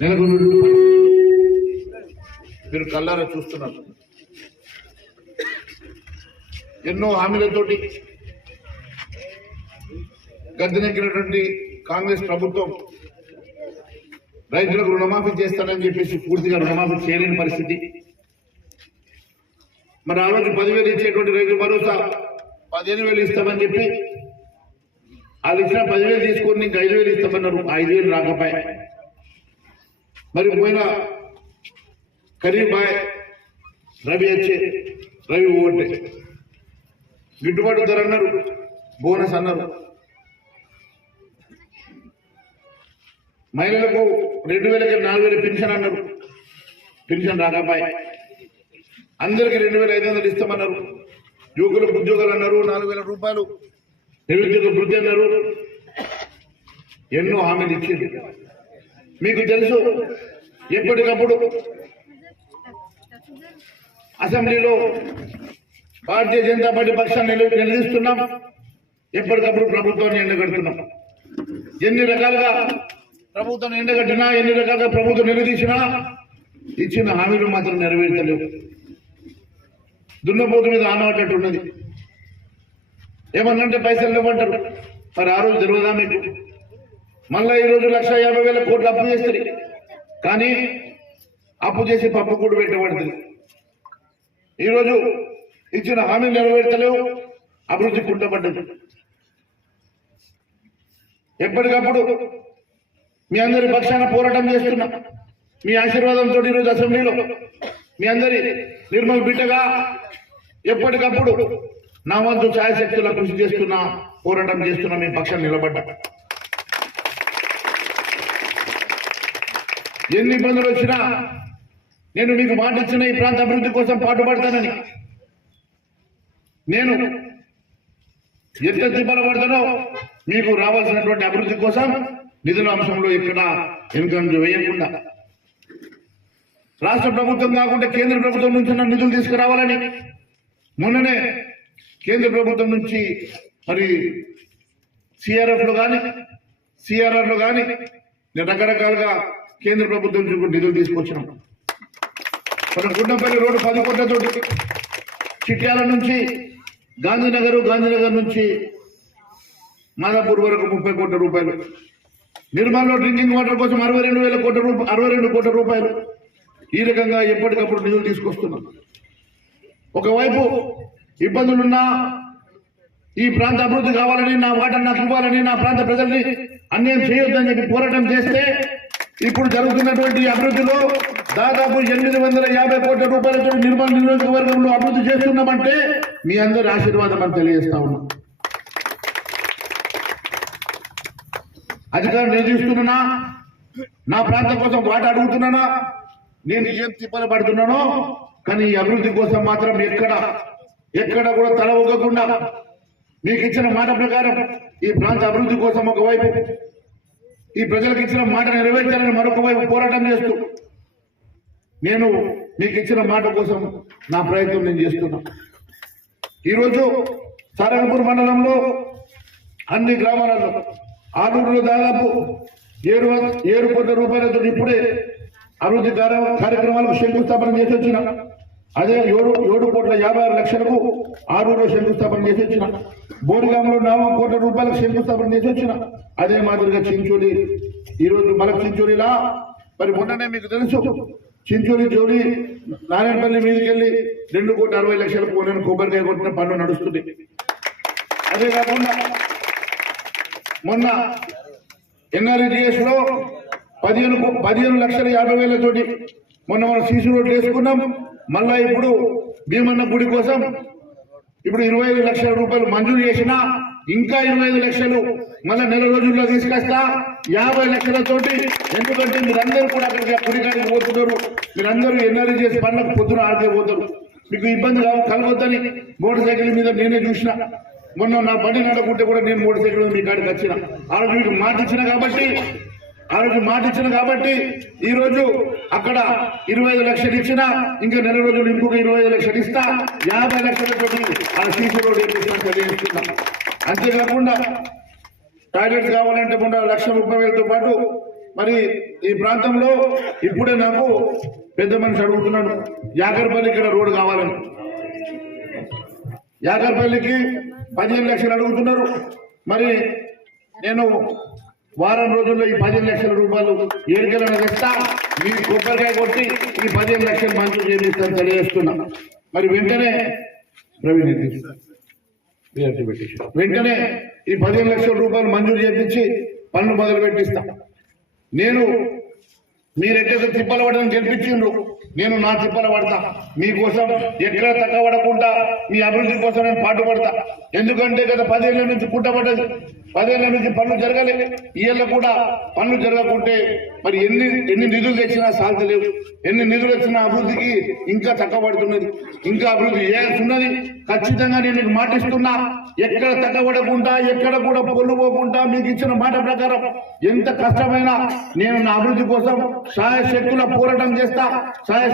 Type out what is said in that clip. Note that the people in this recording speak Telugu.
నెలకొన్న మీరు కళ్ళారా చూస్తున్నారు. ఎన్నో హామీలతోటి గద్దెనెక్కినటువంటి కాంగ్రెస్ ప్రభుత్వం రైతులకు రుణమాఫీ చేస్తానని చెప్పేసి పూర్తిగా రుణమాఫీ చేయలేని పరిస్థితి. మరి ఆ రోజు పదివేలు ఇచ్చేటువంటి రైతు భరోసా పదిహేను వేలు ఇస్తామని చెప్పి వాళ్ళు ఇచ్చిన పదివేలు తీసుకొని ఇంకా ఐదు వేలు ఇస్తామన్నారు. ఐదు వేలు రాకపోయా? మరి పోయిన కరీం బాయ్ రవి వచ్చే రవి ఓటే. గిట్టుబాటు ధర అన్నారు బోనస్ అన్నారు. మహిళలకు రెండు వేలకి నాలుగు వేల పెన్షన్ అన్నారు. పెన్షన్ రాకపోయా అందరికి రెండు వేల ఐదు వందలు ఇస్తామన్నారు. యువకులకు ఉద్యోగాలు అన్నారు నాలుగు వేల రూపాయలు. నిరుద్యోగ వృద్ధి అన్నారు. ఎన్నో హామీలు ఇచ్చింది. మీకు తెలుసు ఎప్పటికప్పుడు అసెంబ్లీలో భారతీయ జనతా పార్టీ పక్షాన్ని నిలదీస్తున్నాం. ఎప్పటికప్పుడు ప్రభుత్వాన్ని ఎండగడుతున్నాం. ఎన్ని రకాలుగా ప్రభుత్వం ఎండగట్టినా ఎన్ని రకాలుగా ప్రభుత్వం నిలదీసినా ఇచ్చిన హామీలు మాత్రం నెరవేర్చలేవు. దున్నపోతు మీద ఆనవాటట్టు ఉన్నది. ఏమన్నంటే పైసలు ఇవ్వమంటారు మరి ఆ రోజు తెలియదా మీకు? మళ్ళా ఈరోజు లక్ష యాభై వేల కోట్లు అప్పు చేస్తుంది. కానీ అప్పు చేసి పప్పు కూడా పెట్టబడుతుంది. ఈరోజు ఇచ్చిన హామీ నెరవేర్చలేవు అభివృద్ధి కుట్టబడ్డది ఎప్పటికప్పుడు మీ అందరి పక్షాన పోరాటం చేస్తున్నా. మీ ఆశీర్వాదంతో ఈరోజు అసెంబ్లీలో మీ అందరి నిర్మల్ బిడ్డగా ఎప్పటికప్పుడు నా వంతు ఛాయశక్తుల కృషి చేస్తున్నా పోరాటం చేస్తున్నా మీ పక్షం నిలబడ్డా. ఎన్ని ఇబ్బందులు వచ్చినా నేను మీకు మాట ఇచ్చిన ఈ ప్రాంత అభివృద్ధి కోసం పాటుపడతానని. నేను ఎంత బలపడతానో మీకు రావాల్సినటువంటి అభివృద్ధి కోసం నిధుల అంశంలో ఇక్కడ వెనుకంజ వేయకుండా. రాష్ట్ర ప్రభుత్వం కాకుండా కేంద్ర ప్రభుత్వం నుంచి నిధులు తీసుకురావాలని మొన్ననే కేంద్ర ప్రభుత్వం నుంచి మరి సిఆర్ఎఫ్లు కానీ సిఆర్ఆర్లు కానీ రకరకాలుగా కేంద్ర ప్రభుత్వం నుంచి నిధులు తీసుకొచ్చినాం. మనం గుండంపల్లి రోడ్డు పది కోట్లతో చిట్యాల నుంచి గాంధీనగర్ గాంధీనగర్ నుంచి మాదాపూర్ వరకు ముప్పై కోట్ల రూపాయలు. నిర్మల్లో డ్రింకింగ్ వాటర్ కోసం అరవై రెండు వేల కోట్ల రూపాయలు అరవై రెండు కోట్ల రూపాయలు. ఈ రకంగా ఎప్పటికప్పుడు నిధులు తీసుకొస్తున్నాం. ఒకవైపు ఇబ్బందులున్నా ఈ ప్రాంత అభివృద్ధి కావాలని నా వాటను నాకు ఇవ్వాలని నా ప్రాంత ప్రజల్ని అన్యాయం చేయొద్దని చెప్పి పోరాటం చేస్తే ఇప్పుడు జరుగుతున్నటువంటి అభివృద్ధిలో దాదాపు ఎనిమిది వందల యాభై కోట్ల రూపాయలతో నిర్మల్ నియోజకవర్గంలో అభివృద్ధి చేస్తున్నామంటే మీ అందరి ఆశీర్వాదం అని తెలియజేస్తా ఉన్నాం. అధికారం నిలదీస్తున్నా నా ప్రాంతం కోసం వాట అడుగుతున్నానా? నేను ఏం తిప్పలు పడుతున్నానో? కానీ ఈ అభివృద్ధి కోసం మాత్రం ఎక్కడ ఎక్కడ కూడా తల ఊగకుండా మీకు ఇచ్చిన మాట ప్రకారం ఈ ప్రాంత అభివృద్ధి కోసం ఒకవైపు ఈ ప్రజలకు ఇచ్చిన మాట నెరవేర్చాలని మరొక వైపు పోరాటం చేస్తూ నేను మీకు ఇచ్చిన మాట కోసం నా ప్రయత్నం నేను చేస్తున్నా. ఈరోజు సారంగపూర్ మండలంలో అన్ని గ్రామాలలో ఆలూరులో దాదాపు ఏడు ఏడు కోట్ల రూపాయలతో ఇప్పుడే అభివృద్ధి కార్యక్రమాలకు శంకుస్థాపన చేసి వచ్చిన అదే ఏడు ఏడు కోట్ల యాభై ఆరు లక్షలకు ఆరూరులో శంకుస్థాపన చేసి వచ్చిన. బోడిగాంలో నాలుగు కోట్ల రూపాయలకు శంకుస్థాపన చేసి వచ్చిన. అదే మాదిరిగా చించోలి. ఈరోజు మనకు చించోలిలా? మరి మొన్ననే మీకు తెలుసు. చించోలి జోలి నారాయణపల్లి మీదకి వెళ్ళి రెండు కోట్ల అరవై లక్షలకు కొనని కొబ్బరికాయ కొట్టిన పన్ను నడుస్తుంది. అదే కాకుండా మొన్న ఎన్ఆర్ఈడిఎస్లో పదిహేను పదిహేను లక్షల యాభై వేలతోటి మొన్న మనం సీసీ రోడ్లు వేసుకున్నాం. మళ్ళా ఇప్పుడు భీమన్న గుడి కోసం ఇప్పుడు ఇరవై ఐదు లక్షల రూపాయలు మంజూరు చేసినా ఇంకా ఇరవై ఐదు లక్షలు మళ్ళీ నెల రోజుల్లో తీసుకొస్తా. యాభై లక్షలతోటి ఎందుకంటే మీరందరూ కూడా అక్కడికి గుడికాడికి పోతున్నారు. మీరందరూ ఎన్ఆర్ఈ చేసి పనులకు పొద్దున ఆడితే పోతారు. మీకు ఇబ్బంది కావు కలగొద్దని మోటార్ సైకిల్ మీద నేనే చూసిన. మొన్న నా బండి నడకుంటే కూడా నేను మోటార్ సైకిల్ మీ కాడికి వచ్చిన. ఆ రోజు మీకు మాట ఇచ్చిన కాబట్టి ఆ రోజు మాట ఇచ్చిన కాబట్టి ఈ రోజు అక్కడ ఇరవై ఐదు లక్షలు ఇచ్చిన ఇంకా నెల రోజులు ఇంకొక ఇరవై ఐదు లక్షలు ఇస్తా యాభై లక్షలతో ఆ సీసీ రోడ్ వేపిస్తాను తెలియజేస్తున్నా. అంతేకాకుండా టాయిలెట్ కావాలంటే మొన్న లక్ష ముప్పై వేలతో పాటు మరి ఈ ప్రాంతంలో ఇప్పుడే నాకు పెద్ద మనిషి అడుగుతున్నాడు యాగర్పల్లి ఇక్కడ రోడ్డు కావాలని. యాగర్పల్లికి పదిహేను లక్షలు అడుగుతున్నారు. మరి నేను వారం రోజుల్లో ఈ పదిహేను లక్షల రూపాయలు ఏడుకలను తెస్తా. మీ కొబ్బరికాయ కొట్టి ఈ పదిహేను లక్షలు మంజూరు చేపిస్తాను తెలియజేస్తున్నా. మరి వెంటనే ప్రవీణ్ వెంటనే ఈ పదిహేను లక్షల రూపాయలు మంజూరు చేపించి పన్ను మొదలు పెట్టిస్తా. నేను మీరెట్టేదో తిప్పల పడడం గెలిపించిండ్రు. నేను నా తిప్పల పడతా. మీకోసం ఎక్కడ తక్కువ పడకుండా మీ అభివృద్ధి కోసం నేను పాటుపడతా. ఎందుకంటే గత పదేళ్ళ నుంచి పుట్టబడ్డది పదేళ్ళ నుంచి పనులు జరగలే. ఇళ్ళ కూడా పనులు జరగకుంటే మరి ఎన్ని ఎన్ని నిధులు తెచ్చినా సాధ్యలేవు ఎన్ని నిధులు వచ్చినా అభివృద్ధికి ఇంకా తగ్గబడుతున్నది. ఇంకా అభివృద్ధి చేయాల్సి ఖచ్చితంగా నేను మీకు మాటిస్తున్నా ఎక్కడ తగ్గబడకుండా ఎక్కడ కూడా పొల్లుపోకుండా మీకు ఇచ్చిన మాట ప్రకారం ఎంత కష్టమైనా నేను నా అభివృద్ధి కోసం సహాయ శక్తుల పోరాటం చేస్తా. సహాయ